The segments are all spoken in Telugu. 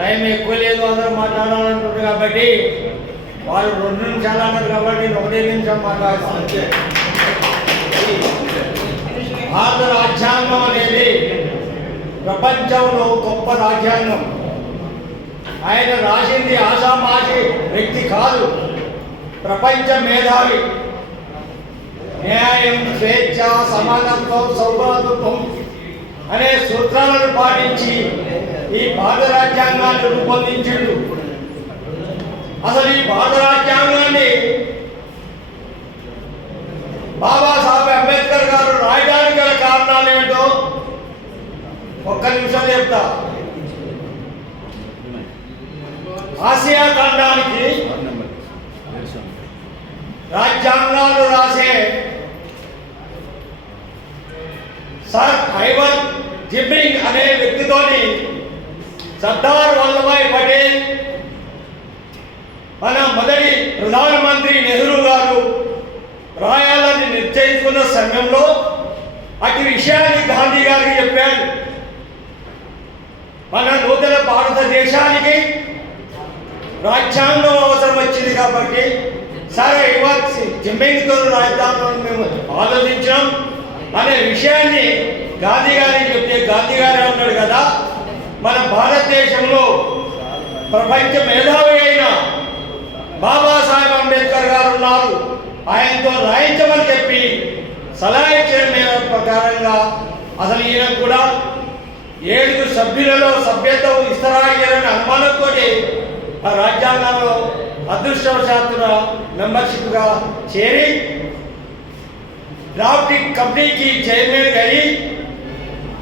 టైం ఎక్కువ లేదు, అందరూ మాట్లాడాలంటున్నారు కాబట్టి వాళ్ళు 2 నిమిషాలు అన్నారు కాబట్టి 1 నిమిషం మాట్లాడుతున్నారు. భారత రాజ్యాంగం అనేది ప్రపంచంలో గొప్ప రాజ్యాంగం. ఆయన రాసింది ఆషామాషి వ్యక్తి కాదు, ప్రపంచ మేధావి. న్యాయం, స్వేచ్ఛ, సమానత్వం, సౌభ్రాతృత్వం అనే సూత్రాలను పాటించి ఈ భారత రాజ్యాంగాన్ని రూపొందించిండు. అసలు ఈ భారత రాజ్యాంగాన్ని బాబాసాహెబ్ అంబేద్కర్ గారు రాయడానికి గల కారణాలు ఏంటో 1 నిమిషం చెప్తా. ఆసియా ఖండానికి రాజ్యాంగాలు రాసే సర్ ఐవన్ జిమ్మింగ్ అనే వ్యక్తితోని సర్దార్ వల్లభాయ్ పటేల్, మన మొదటి ప్రధానమంత్రి నెహ్రూ గారు రాయాలని నిశ్చయించుకున్న సమయంలో అటు విషయాన్ని గాంధీ గారికి చెప్పాడు. మన నూతన భారతదేశానికి రాజ్యాంగం అవసరం వచ్చింది కాబట్టి సర్ ఐవన్ జిమ్మింగ్తో రాజ్యాంగం మేము ఆలోచించాం అనే విషయాన్ని గాంధీ గారికి చెప్తే గాంధీ గారే ఉన్నాడు కదా, మన భారతదేశంలో ప్రపంచ మేధావి అయిన బాబాసాహెబ్ అంబేద్కర్ గారు ఉన్నారు, ఆయనతో రాయించమని చెప్పి సలహా ఇచ్చిన మేర ప్రకారంగా అసలు ఈయన కూడా 7 సభ్యులలో సభ్యత్వం ఇస్తారా ఇయ్యారనే అనుమానంతో ఆ రాజ్యాంగంలో అదృష్టవశాత్తున మెంబర్షిప్గా చేరి డ్రాఫ్టింగ్ కమిటీకి చైర్మన్ అయ్యి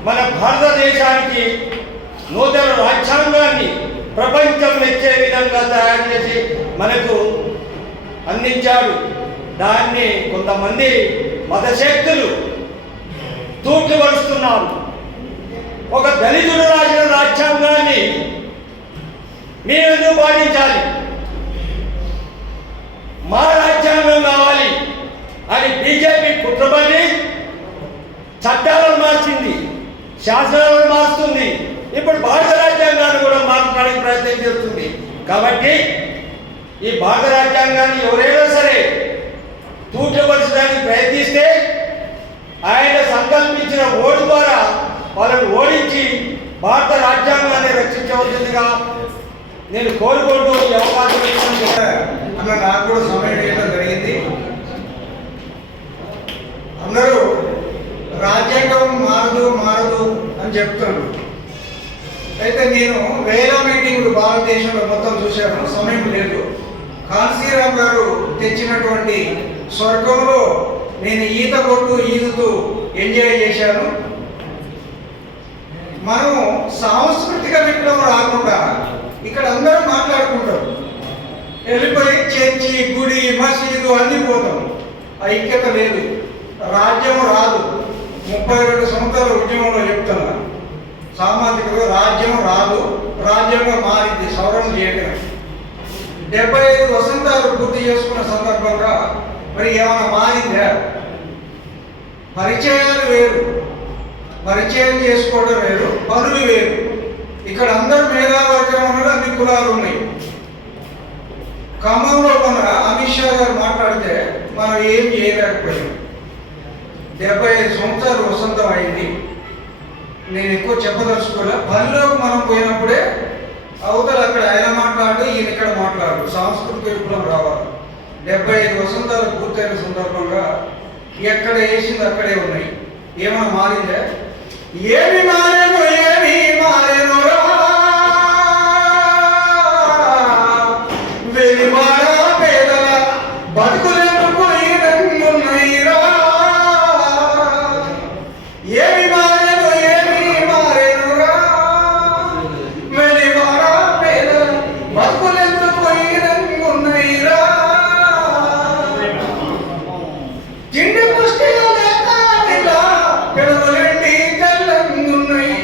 మన భారతదేశానికి నూతన రాజ్యాంగాన్ని ప్రపంచం మెచ్చే విధంగా తయారు చేసి మనకు అందించాడు. దాన్ని కొంతమంది మతశక్తులు తూట్లుపరుస్తున్నారు. ఒక దళితుడు రాసిన రాజ్యాంగాన్ని మీరెందుకు పాటించాలి, మా రాజ్యాంగం కావాలి అని బీజేపీ కుట్రపడి చట్టాలను మార్చింది, శాసనాలను మార్చుతుంది. ఇప్పుడు భారత రాజ్యాంగాన్ని కూడా మార్చడానికి ప్రయత్నం చేస్తుంది. కాబట్టి ఈ భారత రాజ్యాంగాన్ని ఎవరైనా సరే తూట్లుపరచడానికి ప్రయత్నిస్తే ఆయన సంకల్పించిన ఓటు ద్వారా వాళ్ళని ఓడించి భారత రాజ్యాంగాన్ని రక్షించవలసిందిగా నేను కోరుకుంటూ ఈ అవకాశం అన్న నాకు కూడా సమయం ఇవ్వడం జరిగింది. అందరూ రాజ్యాంగం మారదు మారదు అని చెప్తున్నారు. అయితే నేను వేల మీటింగులు భారతదేశంలో మొత్తం చూశాను, సమయం లేదు. కాన్సీరామ్ గారు తెచ్చినటువంటి స్వర్గంలో నేను ఈత కొట్టు ఈదుతూ ఎంజాయ్ చేశాను. మనం సాంస్కృతిక విప్లవం రాకుండా ఇక్కడ అందరూ మాట్లాడుకుంటారు, వెళ్ళిపోయి చర్చి, గుడి, మసీదు అన్నీ పోతాం. ఐక్యత లేదు, రాజ్యం రాదు. 32 సంవత్సరాల ఉద్యమంలో చెప్తున్నా, సామాజికంగా రాజ్యం రాదు, రాజ్యంగా మారింది సవరణ చేయడం. 75 వసంతాలు పూర్తి చేసుకున్న సందర్భంగా మరి ఏమైనా మారిందా? పరిచయాలు వేరు, పరిచయం చేసుకోవడం వేరు, పనులు వేరు. ఇక్కడ అందరూ మేధావర్గం ఉన్నారు, అన్ని కులాలు ఉన్నాయి. ఖమ్మంలో మన అమిత్ షా గారు మాట్లాడితే మనం ఏం చేయలేకపోయాం. 75 సంవత్సరాలు వసంతం అయింది. నేను ఎక్కువ చెప్పదలుచుకోలే. పనిలోకి మనం పోయినప్పుడే అవతల అక్కడ ఆయన మాట్లాడు, ఈయన ఇక్కడ మాట్లాడు, సాంస్కృతిక విప్లవం రావాలి. 75 వసంతాలు పూర్తయిన సందర్భంగా ఎక్కడ వేసింది అక్కడే ఉన్నాయి. ఏమైనా మారిందా? ఏమి మారేను, ఏమి మారేను రా వెలిమాడ పేదల బతుకులెందుకు ఈ రంగున్నాయిరా. ఏమి మారేను, ఏమి మారేను రా వెలిమాడ పేదల బతుకులెందుకు ఈ రంగున్నాయిరా. తిండి పుష్టిగా లేక పెదవులెండి తెల్లంగున్నాయి.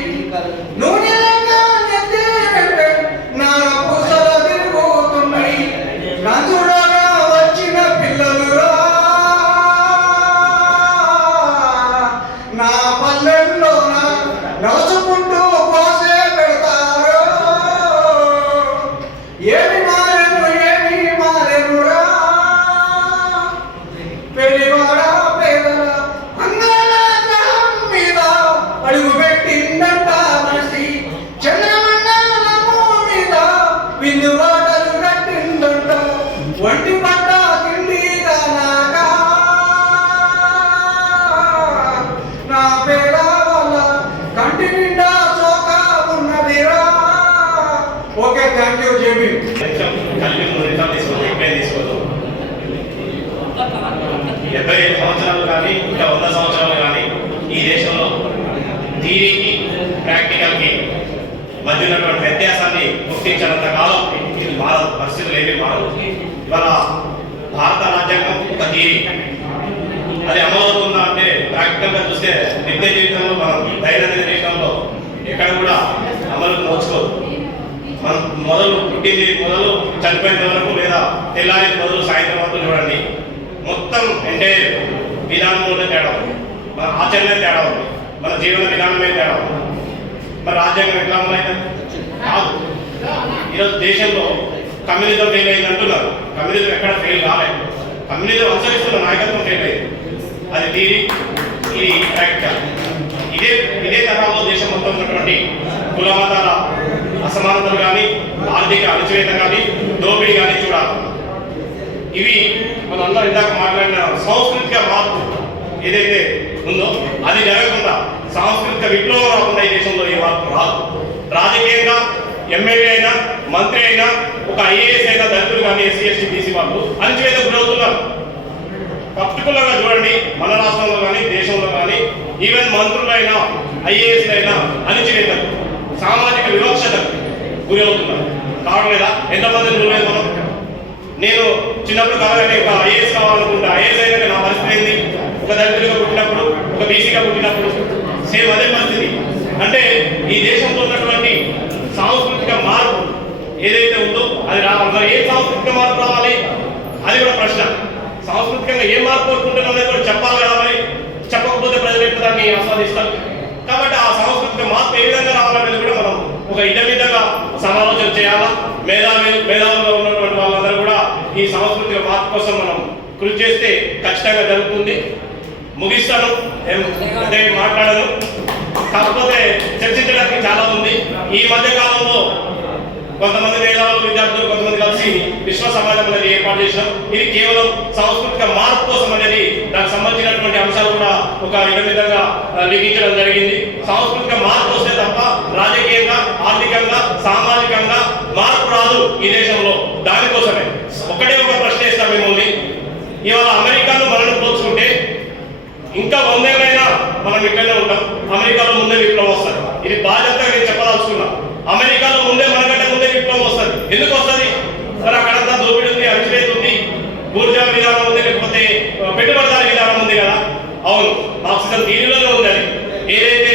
Okay, thank you JB. కలిపి 3 నిమిషాలు తీసుకోదు, ఎక్కువ తీసుకోదు. 75 సంవత్సరాలు కానీ ఇంకా 100 సంవత్సరాలు కానీ ఈ దేశంలో థియరీకి ప్రాక్టికల్కి మధ్య ఉన్నటువంటి వ్యత్యాసాన్ని గుర్తించినంత కాలం ఇది మారదు, పరిస్థితులు ఏమీ మారదు. ఇవాళ భారత రాజ్యాంగం ఒక థియరీ, అది అమలవుతుందా అంటే ప్రాక్టికల్గా చూస్తే నిత్య జీవితంలో మనం దైనందిన జీవితంలో ఎక్కడ కూడా అమలు నోచుకోదు. మనం పుట్టింది మొదలు చనిపోయిన వరకు లేదా తెల్లారి మొదలు సాయంత్రం వరకు చూడండి, మొత్తం ఎంటైర్ విధానంలోనే తేడా ఉంది, మన ఆచరణే తేడా ఉంది, మన జీవన విధానమే తేడా ఉంది. మరి రాజ్యాంగం ఎట్లా అమలైంది కాదు. ఈరోజు దేశంలో కమ్యూనిజం ఫెయిల్ అయింది అంటున్నారు. కమ్యూనిజం ఎక్కడ ఫెయిల్ కాలేదు. కమ్యూనిజం అనుసరిస్తున్న నాయకత్వం ఫెయిల్ అయింది. అది థియరీ, ఇది ప్రాక్టికల్. ఇదే తరహాలో దేశం మొత్తం ఉన్నటువంటి కుల మతాల అసమానతలు కానీ, ఆర్థిక అణచివేత కానీ, దోపిడీ కానీ చూడాలి. ఇవి మనందరం ఇందాక మాట్లాడిన సాంస్కృతిక మార్పు ఏదైతే ఉందో అది జరగకుండా, సాంస్కృతిక విప్లవం రాకుండా ఈ దేశంలో ఏ మార్పు రాదు. రాజకీయంగా ఎమ్మెల్యే అయినా, మంత్రి అయినా, ఒక ఐఏఎస్ అయినా, దళితులు కానీ, ఎస్సీ ఎస్టీ బీసీ వాళ్ళు అణచివేత గురవుతున్నారు. పర్టికులర్గా చూడండి, మన రాష్ట్రంలో కానీ, దేశంలో కానీ, ఈవెన్ మంత్రులైనా, ఐఏఎస్లైనా అణచివేతకు, సామాజిక వివక్షతకు గురి అవుతున్నారు. కావట్లేదా? ఎంతమందిని చూడలేదు మనం. నేను చిన్నప్పుడు కావాలని ఒక ఐఏఎస్ కావాలనుకుంటా, ఐఏఎస్ అయితే నా పరిస్థితి ఏంది? ఒక దళితుడిగా పుట్టినప్పుడు, ఒక బీసీగా పుట్టినప్పుడు సేమ్ అదే పరిస్థితి. అంటే ఈ దేశంలో ఉన్నటువంటి సాంస్కృతిక మార్పు ఏదైతే ఉందో అది రావాలి. మరి ఏ సాంస్కృతిక మార్పు రావాలి అది కూడా ప్రశ్న. సాంస్కృతికంగా ఏ మార్పు కోరుకుంటున్నాం అనేది కూడా చెప్పాలి కదా. మరి చెప్పకపోతే ప్రజలు ఎట్లా దాన్ని ఆస్వాదిస్తారు? కాబట్టి ఆ సాంస్కృతిక మార్పు ఏ విధంగా రావాలనేది కూడా మనం ఒక ఇదమిదంగా సమాలోచన చేయాలా. మేధావులుగా ఉన్నటువంటి వాళ్ళందరూ కూడా ఈ సాంస్కృతిక మార్పు కోసం మనం కృషి చేస్తే ఖచ్చితంగా జరుగుతుంది. ముగిస్తాను, అంటే మాట్లాడను. కాకపోతే చర్చించడానికి చాలా ఉంది. ఈ మధ్య కాలంలో కొంతమంది మేధావులు, విద్యార్థులు కొంతమంది కలిసి విశ్వ సమాజం అనేది ఏర్పాటు చేసినాం. ఇది కేవలం సాంస్కృతిక మార్పు కోసం అనేది దానికి సంబంధించినటువంటి అంశాలు కూడా ఒక విధంగా లిఖించడం జరిగింది. సాంస్కృతిక మార్పు వస్తే తప్ప రాజకీయంగా, ఆర్థికంగా, సామాజికంగా మార్పు రాదు ఈ దేశంలో. దానికోసమే ఒకటే ఒక ప్రశ్న ఇస్తాం మిమ్మల్ని. ఇవాళ అమెరికాను మనల్ని పోల్చుకుంటే ఇంకా 100 ఏళ్ళైనా మనం ఇక్కడనే ఉంటాం. అమెరికాలో ముందే విప్లవం వస్తుంది. ఇది బాధ్యతగా నేను చెప్పదలుచుకున్నా. అమెరికాలో మనకంటే ముందే విప్లవం వస్తుంది. ఎందుకు వస్తుంది? మరి అక్కడంతా దోపిడీ ఉంది, అణచివేత ఉంది, ఊర్జా విధానం ఉంది, లేకపోతే పెట్టుబడిదారి విధానం ఉంది కదా. అవును, ఆక్సిజన్ దీనిలోనే ఉంది. అది ఏదైతే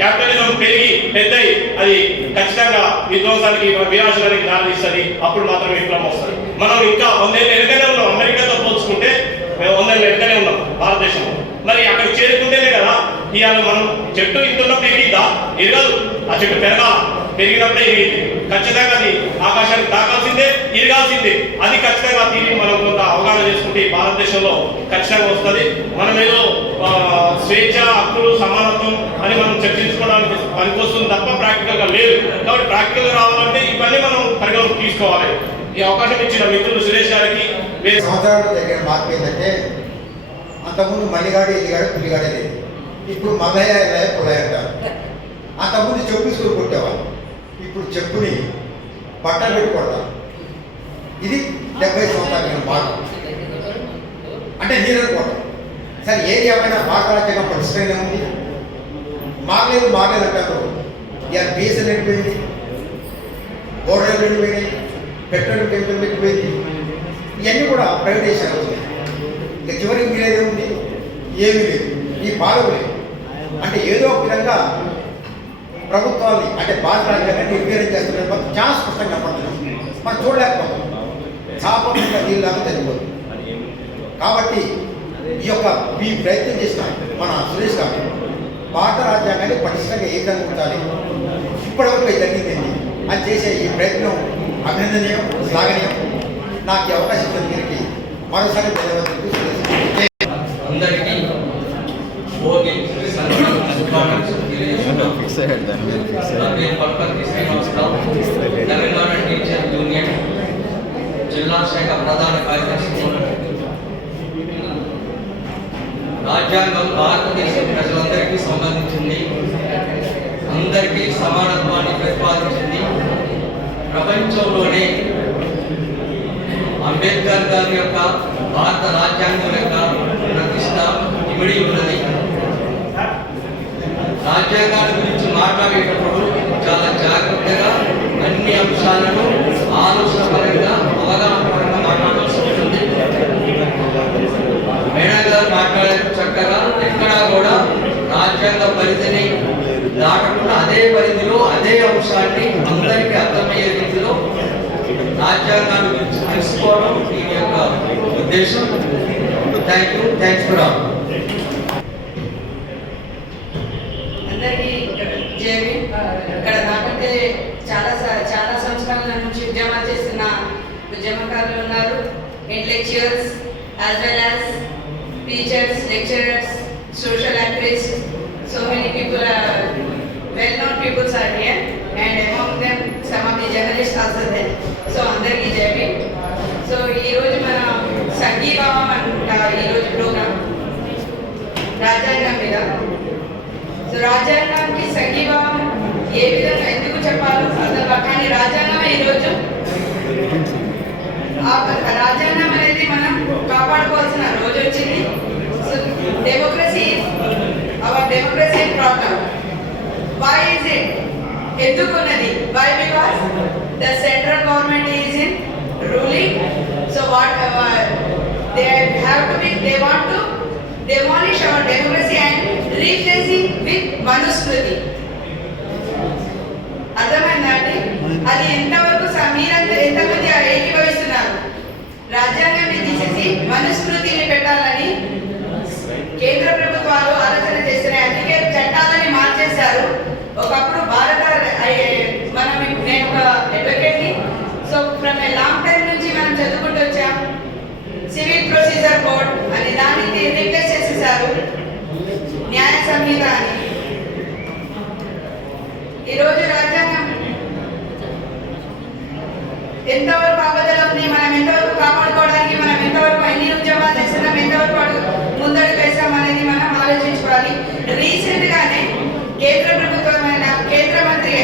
క్యాపిటలిజం పెరిగి పెద్దయి అది ఖచ్చితంగా విధ్వంసానికి, వినాశనానికి దారితీస్తుంది. అప్పుడు మాత్రమే విప్లవం వస్తుంది. మనం ఇంకా 100 ఏళ్ళు వెనకనే ఉన్నాం. అమెరికాతో పోల్చుకుంటే మేము 100 ఏళ్ళు వెనకనే ఉన్నాం భారతదేశంలో. మరి అక్కడికి చేరుకుంటేనే కదా ఇవాళ మనం చెట్టు ఇంతున్నప్పుడు ఎగిరిద్దా? ఎరగదు. ఆ చెట్టు పెరిగినప్పుడే ఎగిరింది. ఖచ్చితంగా అది ఆకాశానికి తాకాల్సిందే, ఎరగాల్సిందే. అది ఖచ్చితంగా దీన్ని మనం కొంత అవగాహన చేసుకుంటే భారతదేశంలో ఖచ్చితంగా వస్తుంది. మనం ఏదో స్వేచ్ఛ, హక్కులు, సమానత్వం అని మనం చర్చించుకోవడానికి పనికొస్తుంది తప్ప ప్రాక్టికల్గా లేదు. కాబట్టి ప్రాక్టికల్గా రావాలంటే ఇవన్నీ మనం పరిగణలోకి తీసుకోవాలి. ఈ అవకాశం ఇచ్చిన మిత్రులు సురేష్ గారికి సంవత్సరాలు జరిగిన మార్పు ఏంటంటే అంతకుముందు మల్లిగాడు, ఎల్లిగాడు, పుల్లిగాడే లేదు. ఇప్పుడు మల్లయ్య, ఎల్లయ్య, పుల్లయ్య అంటారు. అంతకుముందు చెప్పు స్కూల్ కొట్టేవాళ్ళు, ఇప్పుడు చెప్పుని బట్టలు పెట్టి కొడతారు. ఇది 70 సంవత్సరాల మార్పు. అంటే నీరు కొట్టం. సరే, ఏది ఏమైనా భారత రాజ్యాంగం పరిస్థితి ఉంది. మారలేదు అంటారు. ఇవాళ బీఎస్ఎల్ వెళ్ళిపోయింది, గోడలు వెళ్ళిపోయినాయి, పెట్రోల్ కెమికల్ వెళ్ళిపోయింది. ఇవన్నీ కూడా ప్రైవేటైజేషన్ అవుతుంది. ఇక చివరికి మీరేదే ఉంది, ఏమీ లేదు. ఈ బాధలు లేదు. అంటే ఏదో ఒక విధంగా ప్రభుత్వాన్ని, అంటే భారత రాజ్యాంగాన్ని నిర్వీర్యం చేస్తున్న చాలా స్పష్టంగా కనపడుతున్నాం. మనం చూడలేకపోతాం. చాపకుండా నీళ్ళలాగా జరిగిపోతుంది. కాబట్టి ఈ ప్రయత్నం చేసిన మన సురేష్ గారు భారత రాజ్యాంగాన్ని పటిష్టంగా ఏ విధంగా ఉండాలి, ఇప్పటివరకు జరిగిందండి అని చేసే ఈ ప్రయత్నం అభినందనీయం, శ్లాఘనీయం. నాకు ఈ అవకాశం ఇచ్చినందుకు మరోసారి ధన్యవాదాలు. అందరికీ భోగి శుభాకాంక్షలు తెలియజేస్తున్నాం. తెలంగాణ టీచర్ యూనియన్ జిల్లా శాఖ ప్రధాన కార్యదర్శి. రాజ్యాంగం భారతదేశ ప్రజలందరికీ సంబంధించింది. అందరికీ సమానత్వాన్ని ప్రతిపాదించింది. అంబేద్కర్ గారి యొక్క భారత రాజ్యాంగం యొక్క ప్రతిష్ట ఇమిడి ఉన్నది. రాజ్యాంగాల గురించి మాట్లాడేటప్పుడు చాలా జాగ్రత్తగా అన్ని అంశాలను ఆలోచనపరంగా అవగాహన పరంగా మాట్లాడాల్సి ఉంటుంది. మేడం గారు మాట్లాడే చక్కగా ఎక్కడా కూడా రాజ్యాంగ పరిధిని దాటకుండా అదే పరిధిలో అదే అంశాన్ని అందరికీ అర్థమయ్యే రీతిలో రాజ్యాంగాన్ని గురించి తెలుసుకోవడం దీని యొక్క ఉద్దేశం. Thanks for all. అందరికీ జేబీ ఇక్కడ నాకంటే చాలా సంవత్సరాల నుంచి ఉద్యమాలు చేస్తున్న ఉద్యమకారులు ఉన్నారు. Intellectuals as well as teachers, lecturers, social activists, so many people are well-known people are here, and among them some of the journalists also there. So అందరికీ జేబీ. సో ఈరోజు మన సంఘీభావం అనుకుంటా ఈరోజు ప్రోగ్రామ్ రాజ్యాంగం మీద. సో రాజ్యాంగానికి సంఘీభావం ఏ విధంగా ఎందుకు చెప్పాలో అర్థం, కానీ రాజ్యాంగమే ఈరోజు రాజ్యాంగం అనేది మనం కాపాడుకోవాల్సిన రోజు వచ్చింది. So democracy our democracy problem. Why is it? ఎందుకు ఉన్నది? Why? Because the central government is in ruling. So what they have to be, they want to demolish our democracy and replace it with Manusmriti. అర్థమైందా అండి? అది ఎంతవరకు మీరంతా ఎంతమంది ఏకీభవిస్తున్నారు? రాజ్యాంగాన్ని తీసేసి మనుస్మృతిని పెట్టాలని కేంద్ర ప్రభుత్వాలు ఆలోచన చేస్తున్నాయి. అందుకే చట్టాలని మార్చేశారు. ఒకప్పుడు నేను ఒక అడ్వకేట్ని. So from a long time నుంచి మనం చదువుకుంటూ వచ్చాం. సివిల్ ప్రొసీజర్ కోడ్ అని దాన్ని రీప్లేస్ చేసేసారు న్యాయ సంహిత అని. ఈరోజు రాజ్యాంగం ఎంతవరకు ఆపదలో ఉంది, మనం ఎంతవరకు కాపాడుకోవడానికి మనం ఎంతవరకు ఎన్ని ఉద్యమాలు చేస్తున్నాం, ఎంతవరకు ముందడుగు వేసాం అనేది మనం ఆలోచించుకోవాలి. రీసెంట్ గానే కేంద్ర ప్రభుత్వమైన కేంద్ర మంత్రి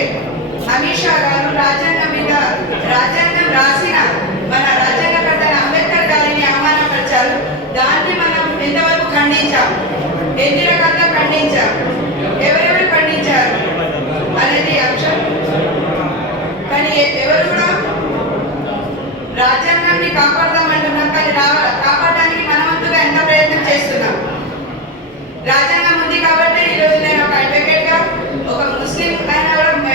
అమిత్ షా గారు రాజ్యాంగం రాసిన మన రాజ్యాంగకర్త అంబేద్కర్ గారిని అవమానపరిచారు. దాన్ని మనం ఎంతవరకు ఖండించాం, ఎన్ని రకాలుగా ఖండించాం, ఎవరెవరు ఖండించారు అనేది అంశం. కానీ ఎవరు కూడా రాజ్యాంగాన్ని కాపాడదామంటున్నారు, కానీ కాపాడడానికి మనవంతుగా ఎంత ప్రయత్నం చేస్తున్నాం. రాజ్యాంగం ఉంది కాబట్టి ఈరోజు నేను ఒక అడ్వకేట్ గా, ఒక ముస్లిం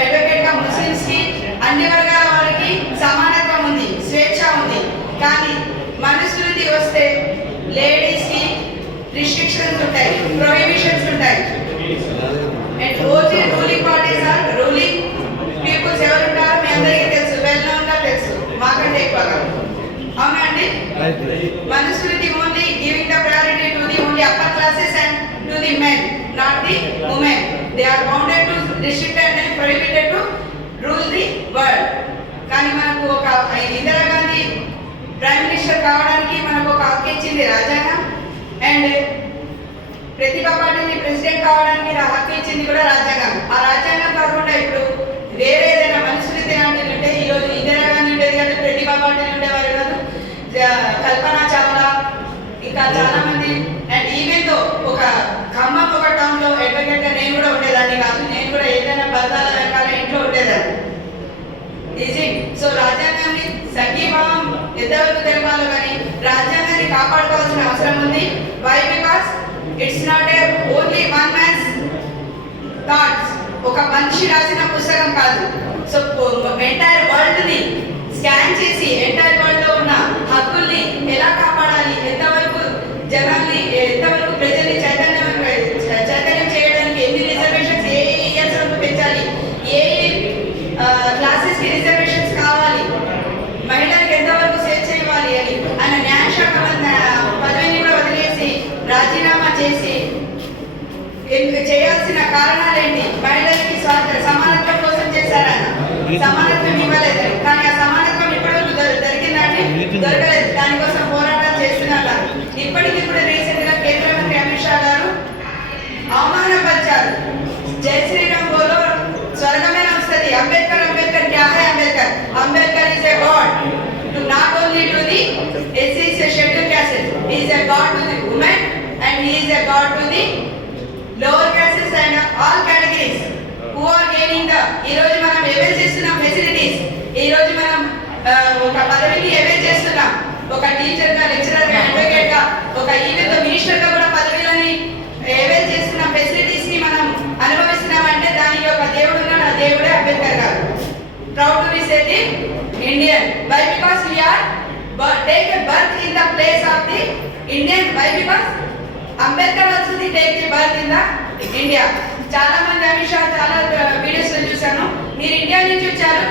అడ్వకేట్ గా ముస్లిమ్స్ కి అన్ని వర్గాల వారికి సమానత్వం ఉంది, స్వేచ్ఛ ఉంది. కానీ మనుస్మృతి వస్తే లేడీస్ కి రిస్ట్రిక్షన్స్ ఉంటాయి, ప్రొహిబిషన్స్ ఉంటాయి. And only ruling parties or ruling peoples ఎవరు ఉంటారో మీ అందరికీ తెలుసు, వెల్ నోన్ గా తెలుసు, మాకంటే ఎక్కువగా. అవునా అండి? Manusmriti only giving the priority to the only upper classes and to the men, not the women. They are bounded to restricted and prohibited to rule the world. కానీ మనకు ఒక ఇందిరాగాంధీ ప్రైమ్ మినిస్టర్ కావడానికి మనకు ఒక హక్కు ఇచ్చింది రాజ్యాంగం. అండ్ ప్రతిభా పాటిల్ని ప్రెసిడెంట్ కావడానికి హక్కు ఇచ్చింది కూడా రాజ్యాంగం. ఆ రాజ్యాంగం కాకుండా ఇప్పుడు వేరే ఏదైనా మనుస్మృతి లాంటివి ఉంటే ఈరోజు ఇందిరాగాంధీ ఉండేది కాదు, ప్రతిభా పాటిల్ ఉండేవారు కాదు, కల్పనా చావ్లా, ఇంకా చాలా మంది. అండ్ ఈవెన్ తో ఒక ఖమ్మం ఒక టౌన్ లో అడ్వకేట్ గా నేను కూడా ఉండేదాన్ని కాదు, నేను కూడా ఏదైనా పదాల వెనకాల ఇంట్లో ఉండేదాన్ని. సో రాజ్యాంగాన్ని సంఘీభావం ఎంతవరకు తెలపాలో కానీ రాజ్యాంగాన్ని కాపాడుకోవాల్సిన అవసరం ఉంది. Why? Because it's not a only one man's thoughts, ఒక మనిషి రాసిన పుస్తకం కాదు. సో ఎంటైర్ వరల్డ్ ని స్కాన్ చేసి ఎంటైర్ వరల్డ్ లో ఉన్న హక్కుల్ని ఎలా కాపాడాలి, ఎంతవరకు జనాల్ని, ఎంతవరకు ప్రజల్ని చైతన్యం చేయడానికి ఎన్ని రిజర్వేషన్స్ ఏ ఇయర్స్ వరకు పెంచాలి, ఏ క్లాసెస్ కి రిజర్వేషన్స్ కావాలి, మహిళలకు ఎంతవరకు స్వేచ్ఛ ఇవ్వాలి అని ఆయన న్యాయశాఖ పదవిని కూడా వదిలేసి రాజీనామా చేసి చేయాల్సిన కారణాలు ఏంటి? మహిళలకి సమానత్వం కోసం చేశారు ఆయన, సమానత్వం ఇవ్వలేదని. కానీ ఆ సమానత్వం ఇప్పటివరకు దొరికిందండి? దొరకలేదు. దానికోసం పోరాటం చేస్తున్నారు. ఇప్పటికిప్పుడు రీసెంట్ గా కేంద్ర మంత్రి అమిత్ షా గారు అవమానపరిచారు. జై శ్రీరామ్ బోలో స్వర్గమే వస్తుంది. అంబేద్కర్ అంబేద్కర్ క్యా high? Ambedkar is a God to not only to the God to the women and He is a God to the lower classes and all categories who are gaining the ఈ రోజు మనం అవైల్ చేస్తున్నాం ఫెసిలిటీస్. ఈ రోజు మనం ఒక పదవిని అవైల్ చేస్తున్నాం. ఒక టీచర్ గా, లెక్చరర్ గా, అడ్వకేట్ గా, ఒక ఈవెన్ మినిస్టర్ గా కూడా పదవులని అవైల్ చేస్తున్న ఫెసిలిటీస్ ని మనం అనుభవిస్తున్నాం. అంటే దానికి ఒక దేవుడు ఉన్నాడు, ఆ దేవుడే అంబేద్కర్ గారు. Proud to be said in Indian. Why? Because we are take a birth in the place of the Indian. Why? Because Ambedkar also take a birth in the India. చాలా మంది అమిత్ షా చాలా వీడియోస్ లో చూశాను, మీరు ఇండియా నుంచి వచ్చారు,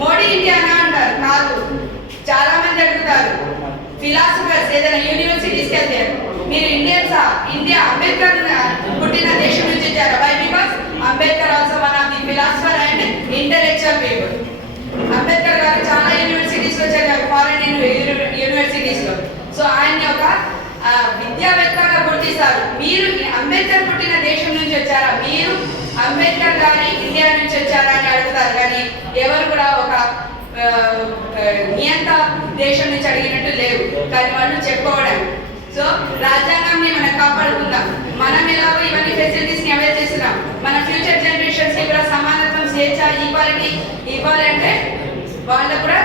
మోడీ ఇండియానా అంటారు. కాదు. చాలా మంది అడుగుతారు ఫిలాసఫర్స్ ఏదైనా యూనివర్సిటీస్కి వెళ్తే, మీరు ఇండియన్సా? ఇండియా అంబేద్కర్ పుట్టిన దేశం నుంచి వచ్చారు. Why? Because Ambedkar also one of the philosopher and intellectual people. Ambedkar garu చాలా యూనివర్సిటీస్ లో చదివారు, ఫారెన్ యూనివర్సిటీస్ లో. సో ఆయన ఒక విద్యావేత్తగా గుర్తిస్తారు. మీరు అంబేద్కర్ పుట్టిన దేశం నుంచి వచ్చారా, మీరు అంబేద్కర్ గారి ఇండియా నుంచి వచ్చారా అని అడుగుతారు. కానీ ఎవరు కూడా ఒక నియంత దేశం నుంచి అడిగినట్టు లేవు. కానీ వాళ్ళు చెప్పుకోవడం. సో రాజ్యాంగాన్ని మనం కాపాడుకుందాం. మనం ఎలాగో ఇవన్నీ ఫెసిలిటీస్ ని అవైల్ చేస్తున్నాం, మన ఫ్యూచర్ జనరేషన్స్ కి కూడా సమానత్వం, స్వేచ్ఛ, ఈక్వాలిటీ ఇవ్వాలి. అంటే వాళ్ళకు కూడా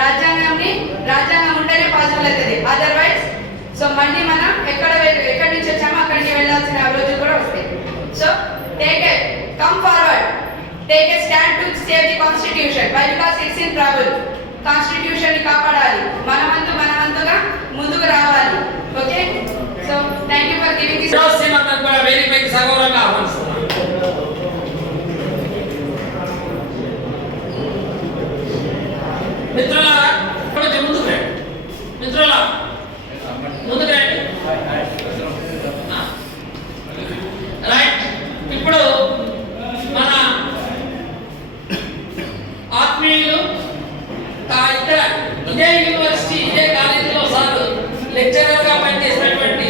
రాజ్యాంగం ఉంటేనే పాసిబుల్ అవుతుంది. అదర్వైజ్ సో మళ్ళీ మనం ఎక్కడి నుంచి వచ్చామో అక్కడికి వెళ్ళాల్సిన రోజులు కూడా వస్తాయి. So come forward, take a stand to save the constitution. Why? Because it's in trouble. Constitution ని కాపాడాలి, మనవంతుగా ముందుకు రావాలి. Okay, so thank you for giving this. కూడా వేదికపైకి సగౌరవంగా ఆహ్వానిస్తున్నాను. మిత్రులారా కొంచెం ముందుకు రండి. మిత్రులారా ముందుకు రండి. రైట్, ఇప్పుడు మన ఆత్మీయులు ఇక్కడ ఇదే యూనివర్సిటీ, ఇదే కాలేజీలో సార్ లెక్చరర్ గా పనిచేసినటువంటి